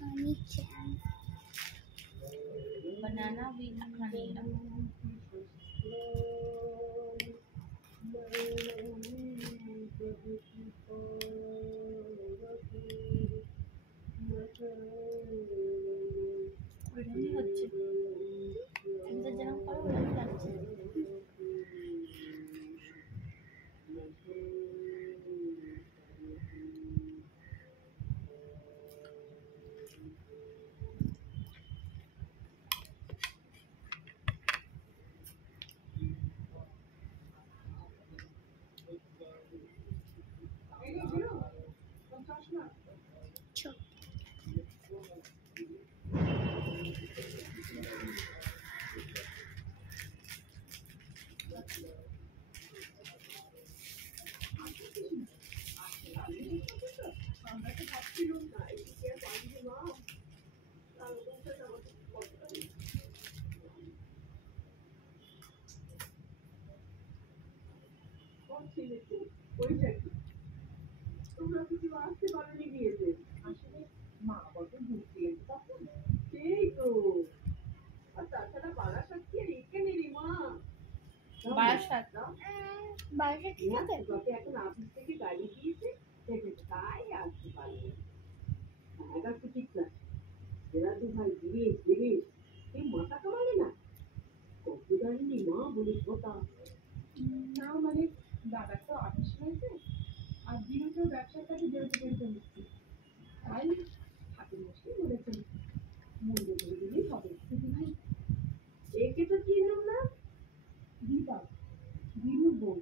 honey jam. Banana with honey. ওইরকমই হচ্ছে তুমি যেরকম করো ওইরকমই লাগছে। তোমরা কিছু আসতে পারোনি বিয়েতে আসলে মা কত ঘুরতে তখন সেই তো আর তাছাড়া বারাসাত কি আর এখানেরই মা বারাসাত তোকে এখন অফিস থেকে গাড়ি দিয়েছে তাই আসতে পারবে একা তো ঠিক না এরা তো ভাই জিনিস জিনিস এই মাথা কামালে না কত জানিনি মা বলে কথা না মানে দাদা তো অফিস হয়েছে আর বিরুদ্ধে ব্যবসার কাজে বেরোতে হচ্ছে তাই হাতের মশাই বলেছেন মূল্য করে দিলেই হবে কিন্তু ভাই একে তো চিনলাম না দীপা বিনুর বউ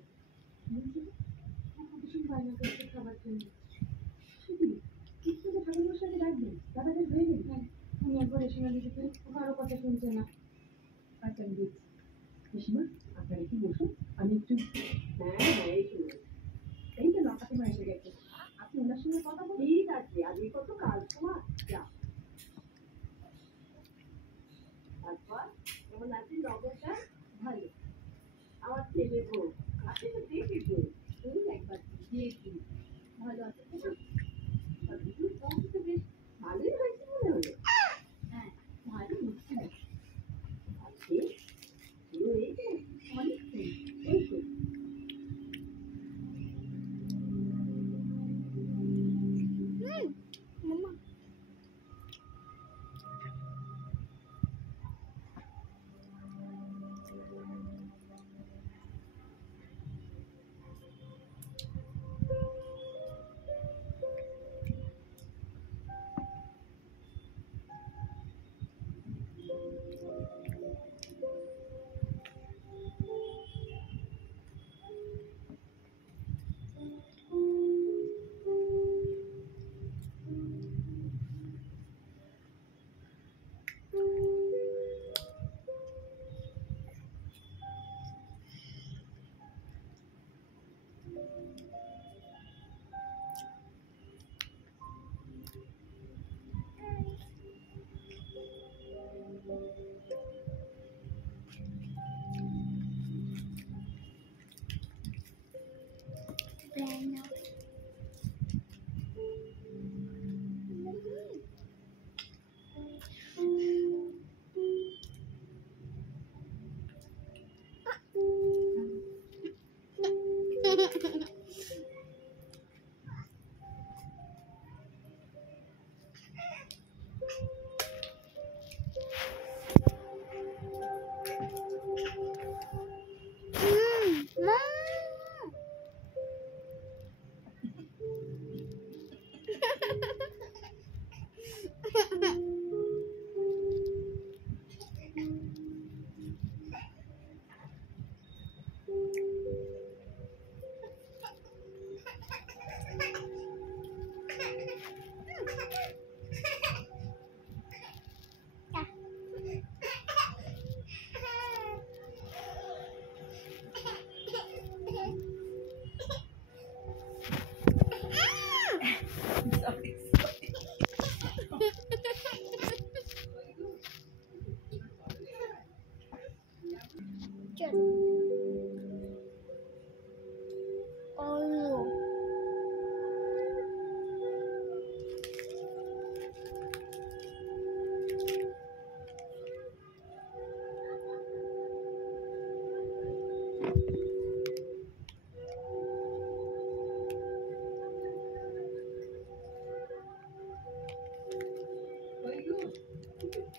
ভীষণ বায়না করছে খাবার জন্য শুধু কিছু তো ঠাকুর মশাইকে ডাকবেন দাদাদের হয়ে গেল তুমি একবার এসে না দিতে কারো কথা শুনছে না আচ্ছা আমি দেখছি পিসিমা আপনারা একটু বসুন আমি একটু এই শুনুন এই তো কাকিমা এসে গেছে আপনি ওনার সঙ্গে কথা বলুন ঠিক আছে আজকে কত কাজ তোমার যা তারপর যেমন আছেন নগরটা ভালো আমার ছেলে বউ আপনি তো দেখেছো তুমি একবার দেখি ভালো আছে তো বেশ ভালোই হয়েছে মনে হলো হ্যাঁ ভালো হচ্ছে আছে এই যে অনেক এই তো Mama. Banana.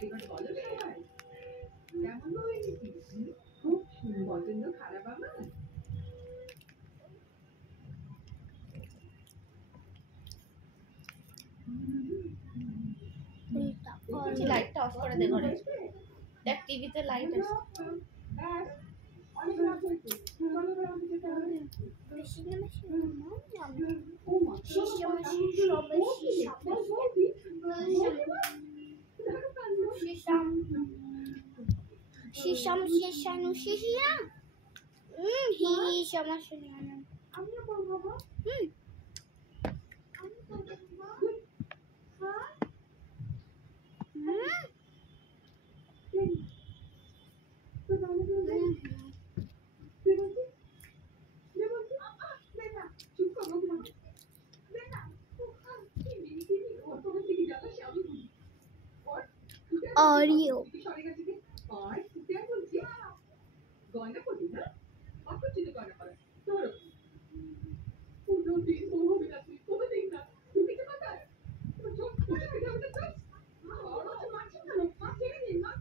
এবার বলো সবাই কেমন হয়েছে কি খুব পছন্দ খারাপ আমার লাইটটা অফ করে দে ঘরে। দেখ টিভিতে লাইট আছে। অনেক রাত হয়েছে Shisham, shishanu, shisham. He shama shishanu. Audio. গয়না করবি না অত চিন্তা গয়না করে ধরো পুজো দিন হবে না তুই কবে দিন না তুই কিছু কথা তোর চোখ খুলে গেছে আমাদের চোখ বড় মাছি না মা ছেড়ে দিন মা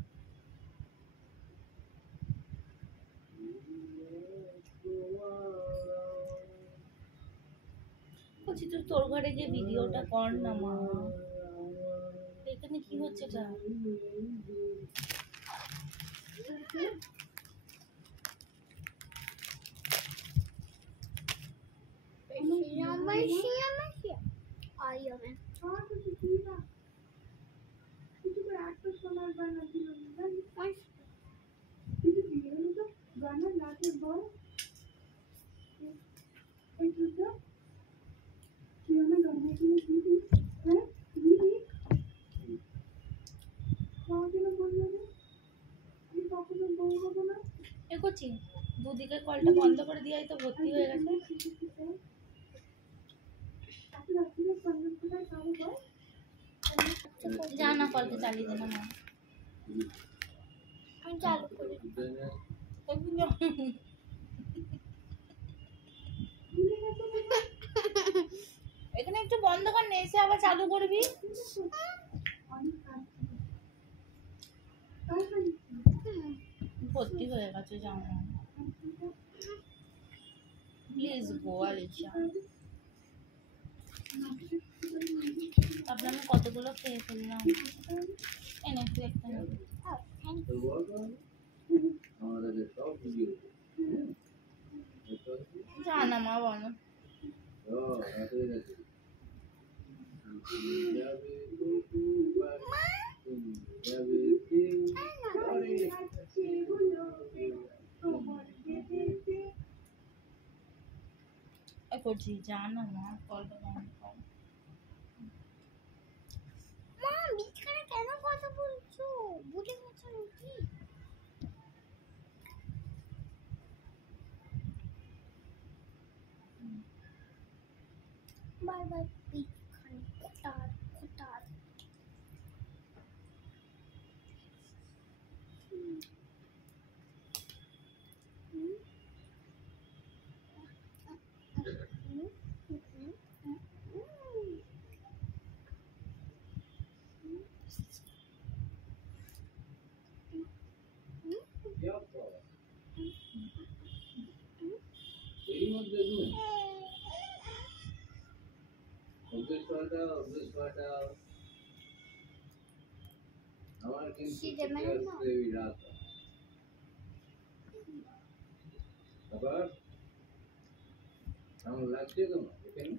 বলছি তুই তোর ঘরে যে ভিডিওটা কর না মা। এখানে কি হচ্ছে এটা? এ করছি দুদিকে কলটা বন্ধ করে দিয়াই তো ভর্তি হয়ে গেছে। যা না কলটা চালিয়ে দে না মা। আমি চালু করি। এখানে একটু বন্ধ কর না, এসে আবার চালু করবি। ভর্তি হয়ে গেছে জানো। Please go Alisha. তারপরে আমি কতগুলো খেয়ে ফেললাম। এনে তুই একটা নেবি। যা না মা বলো। করছি যা না মা কলটা বন্ধ কর। মা বিছানা কেন কথা বলছো? বুঝে গেছো নাকি? বারবার বিছানা কোটার কোটার। আমার কিন্তু আবার কেমন লাগছে তোমার এখানে?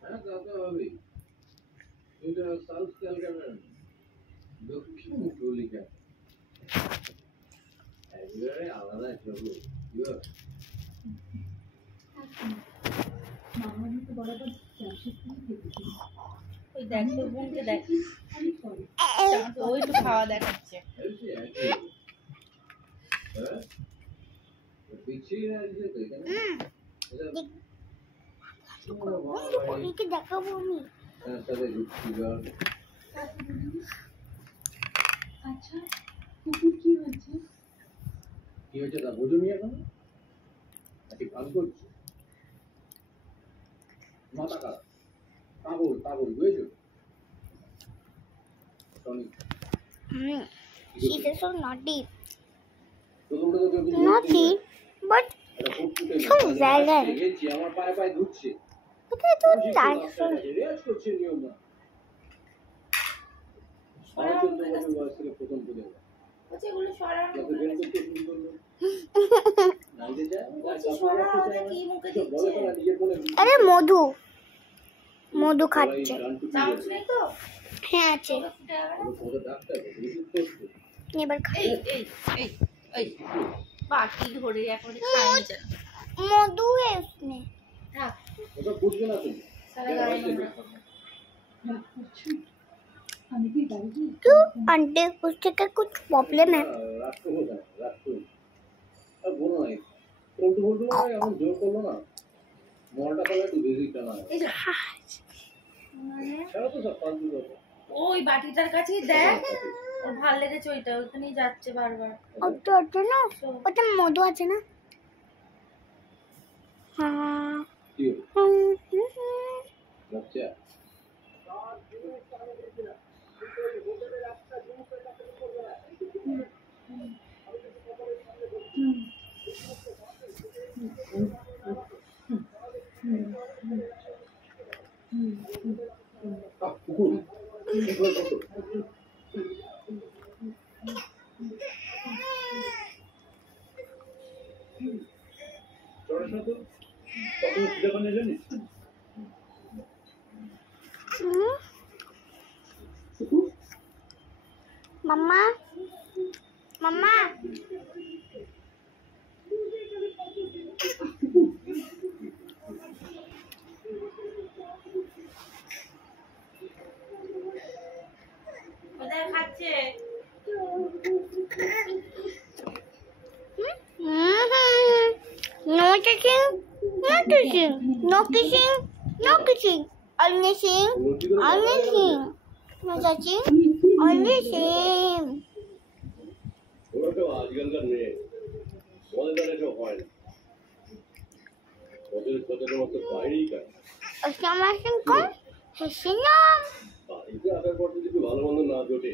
হ্যাঁ তা তো হবেই, কিন্তু সাউথ ক্যালকাটার দক্ষিণ মল্লিকা একেবারে আলাদা ছবি। ওই দেখ তোর বোনকে দেখ, ওই একটু খাওয়া দেখাচ্ছে। দেখাবো আমি। আচ্ছা কুকুর কি হয়েছে? কি হয়েছে তা বোঝনি এখন? নাকি ভান করছো? মাথা খারাপ? পাগল পাগল বুঝেছো টনি She's so naughty. তোমরা তো কেউ Naughty, but এটা খুব ফুটে so violent. গেছি আমার পায়ে পায়ে ধুচ্ছে But I don't like her. রেয়াজ করছে নিয়ম না আমার 14 বছর বয়স থেকে প্রথম পুজো বলছে এগুলো সরা যত বের করতে শুরু করলো নাইতে যায় সরা ওটা কি মুখে বলে দিচ্ছে না নিজের বলে আরে মধু মধু খাচ্ছে চামচ নেই তো হ্যাঁ আছে ওটা ফুটে যাবে কত ডাক্তার ওষুধ করছে এবার খাই এই এই এই এই বাটি ধরে এখন খাই যেন মধু है उसमें থাক ওটা বুঝবে না তুমি সারা গায়ে নোংরা করবে क्यों आंटी उससे क्या कुछ प्रॉब्लम है রাগ করো না রাগ করো আর বলো না উল্টো বলতো না এমন জোর করলো না মলটা তাহলে একটু বেশি টানা এই যে ছাড়া তো সব ফালতু কথা ওই বাটিটার কাছেই দেখ ওর ভাল লেগেছে ওইটা ওখানেই যাচ্ছে বারবার ওটা আছে না ওটা মধু আছে না हाँ কি বাচ্চা কুকুর চড়াশোনা তো কখন খুঁজে পানে জানিস मम्मा मम्मा কোথায় খাচ্ছে No kissing, no kissing, no kissing, no kissing. Only sing, only sing. No touching, only sing. ওরা তো আজকালকার মেয়ে বলে তারা সব হয় না ওদের কতটা মতো বাইরেই কাজ Exclamation con, Hessian. বাড়িতে আসার পর যদি ভালো মন্দ না জোটে